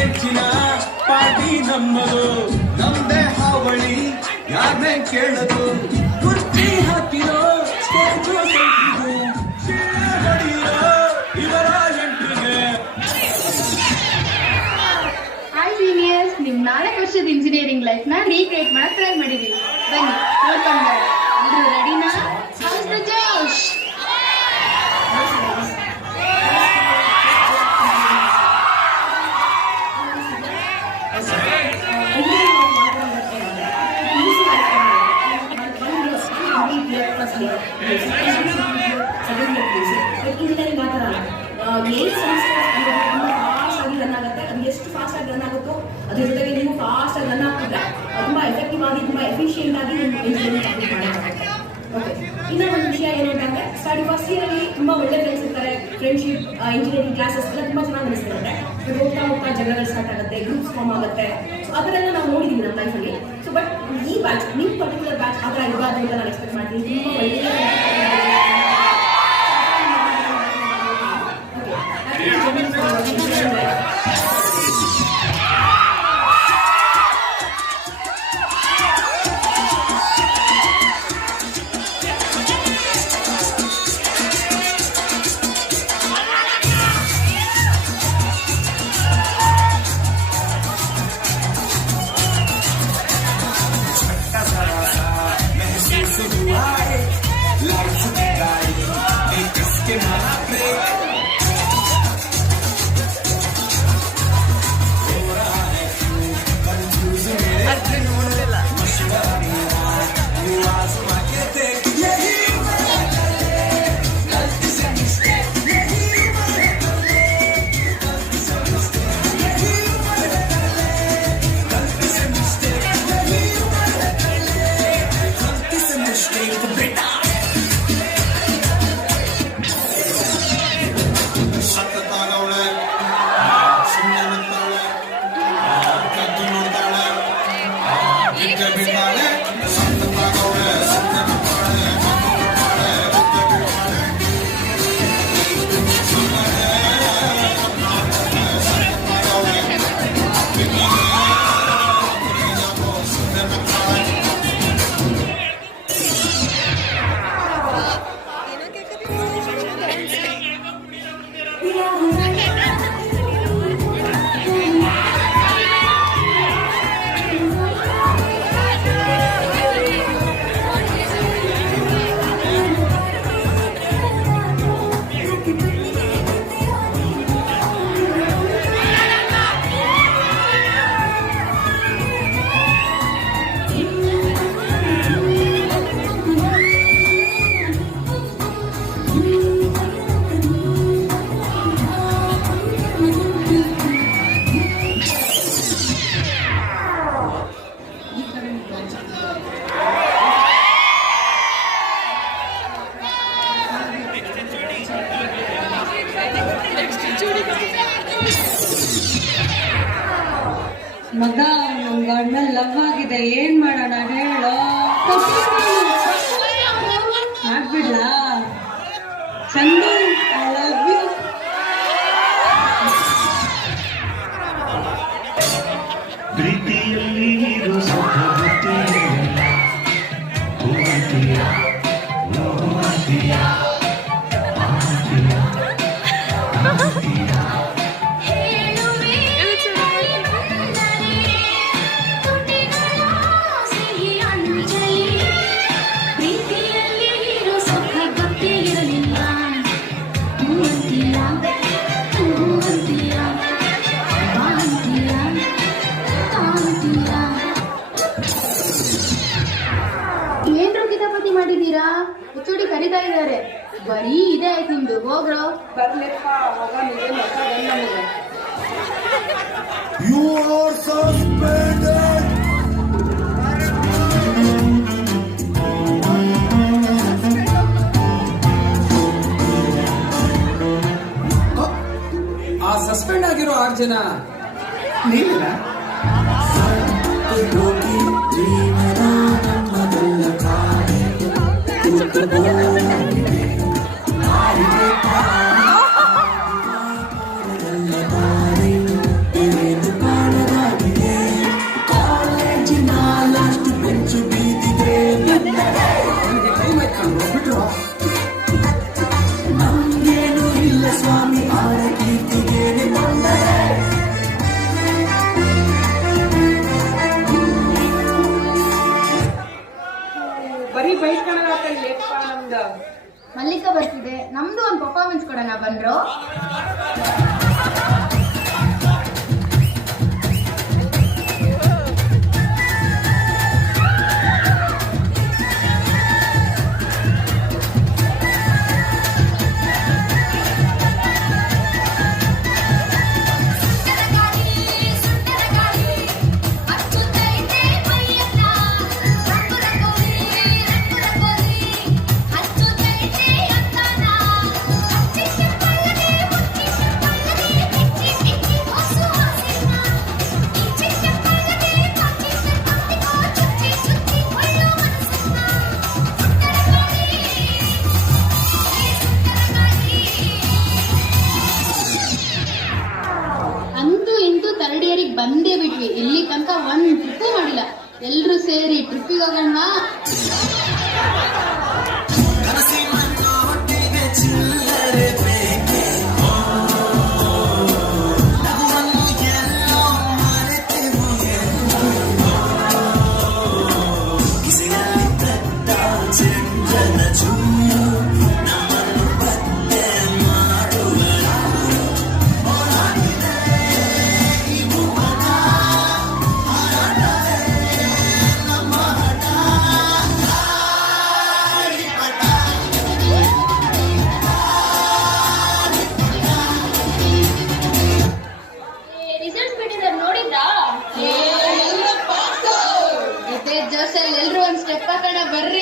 ನೆಚ್ಚಿನ ಪಾರ್ಟಿ ನಮ್ಮದು, ನಮ್ದೇ ಹಾವಳಿ ಯಾರನ್ನೇ ಕೇಳದು, ಕುರ್ಚಿ ಹಾಕಿರೋ ಸ್ಟೇಜು ಸೈಟಿದು, ಹೊಡೆಯಿರೋ ಇವರ ಎಂಟ್ರಿಗೆ. ಹಾಯ್ ಸೀನಿಯರ್ಸ್, ನಿಮ್ 4 ವರ್ಷದ ಇಂಜಿನಿಯರಿಂಗ್ ಲೈಫ್ ನ ರೀಕ್ರಿಯೇಟ್ ಮಾಡಕ್ ಟ್ರೈ ಮಾಡಿದೀವಿ. ಬನ್ನಿ ನೋಡ್ಕೊಂಡು ಬರೋಣ. ಎಲ್ರು ರೆಡಿನಾ? House the Josh. ಇಂಜಿನಿಯರಿಂಗ್ ಆ ಥರ ಏನು ಸಂಸ್ಥೆ ಅಂದರೆ ತುಂಬ ಫಾಸ್ಟ್ ಆಗಿ ರನ್ ಆಗುತ್ತೆ. ಅದು ಎಷ್ಟು ಫಾಸ್ಟ್ ಆಗಿ ರನ್ ಆಗುತ್ತೋ ಅದ್ರ ಜೊತೆಗೆ ನೀವು ಫಾಸ್ಟ್ ಆಗಿ ರನ್ ಆಗ್ತಿದ್ರೆ ತುಂಬ ಎಫೆಕ್ಟಿವ್ ಆಗಿ ತುಂಬ ಎಫಿಷಿಯೆಂಟ್ ಆಗಿ ನೀವು ಇಂಜಿನಿಯರಿಂಗ್ ಕಂಪ್ಲೀಟ್ ಮಾಡೋಕ್ಕಾಗುತ್ತೆ. ಓಕೆ, ಇನ್ನೂ ಒಂದು ವಿಷಯ ಏನು ಅಂತಂದರೆ ಸ್ಟಡಿ ಫಸ್ಟ್ ಇಯರಲ್ಲಿ ತುಂಬ ಒಳ್ಳೆ ಫ್ರೆಂಡ್ಸ್ ಇರ್ತಾರೆ. ಫ್ರೆಂಡ್ಶಿಪ್, ಇಂಜಿನಿಯರಿಂಗ್ ಕ್ಲಾಸಸ್ ಎಲ್ಲ ತುಂಬ ಚೆನ್ನಾಗಿ ಅನಿಸ್ತಿರುತ್ತೆ. ಹೋಗ್ತಾ ಹೋಗ್ತಾ ಜಗಳಗಳು ಸ್ಟಾರ್ಟ್ ಆಗುತ್ತೆ, ಗ್ರೂಪ್ಸ್ ಫಾರ್ಮ್ ಆಗುತ್ತೆ. ಸೊ ಅದನ್ನೆಲ್ಲ ನಾವು ನೋಡಿದ್ದೀವಿ ನಮ್ಮ ಲೈಫಲ್ಲಿ. ಸೊ ಬಟ್ ಈ ಬ್ಯಾಚ್, ನಿಮ್ಮ ಪರ್ಟಿಕ್ಯುಲರ್ ಬ್ಯಾಚ್ ಆ ಥರ ಇರಬಾರ್ದು ಅಂತ ನಾನು ಎಕ್ಸ್ಪೆಕ್ಟ್ ಮಾಡ್ತೀನಿ. ತುಂಬ ಒಳ್ಳೆಯ ಮಗ, ನಮ್ ಗಂಡ ಲವ್ ಆಗಿದೆ, ಏನ್ ಮಾಡೋಣ ಹೇಳೋ? ಆಗ್ಬಿಡ್ಲಾ? Chandu, I love you. ಪ್ರೀತಿಯಲ್ಲಿ ಇರೋ ಸುಖ ಗೊತ್ತಿಲ್ಲ, ಮಾಡಿದೀರಾ? ಹುಚ್ಚುಡಿ ಕರೀತಾ ಇದ್ದಾರೆ. ಬರೀ ಇದೇ ಆಯ್ತು ನಿಮ್ದು. ಹೋಗ್ರೋ. ಬರ್ಲಿಪ್ಪ, ಹೋಗ. ನಿಜ ಮಕ್ಕ ಬಂದ. You are suspended. ಆ ಸಸ್ಪೆಂಡ್ ಆಗಿರೋ 6 ಜನ ನೀವಿಲ್ಲ? ಮಲ್ಲಿಕಾ ಬರ್ತಿದೆ, ನಮ್ದು ಒಂದು ಪರ್ಫಾರ್ಮೆನ್ಸ್ ಕೊಡೋಣ ಬಂದ್ರು. ಅಂತೂ ಇಂತೂ ಥರ್ಡ್ ಇಯರಿಗೆ ಬಂದೇ ಬಿಟ್ವಿ. ಇಲ್ಲಿ ತನಕ ಒಂದು ಟ್ರಿಪ್ಪು ಮಾಡಿಲ್ಲ. ಎಲ್ರು ಸೇರಿ ಟ್ರಿಪ್ಪಿಗೆ ಹೋಗೋಣ. ರಿಸಲ್ಟ್ಸ್ ಬಿಟ್ಟಿದ್ದಾರೆ ನೋಡಿದ್ರಾ? ಜೋಶಲ್ಲಿ ಎಲ್ರು ಒಂದ್ ಸ್ಟೆಪ್ ಹಾಕೋಣ ಬರ್ರಿ.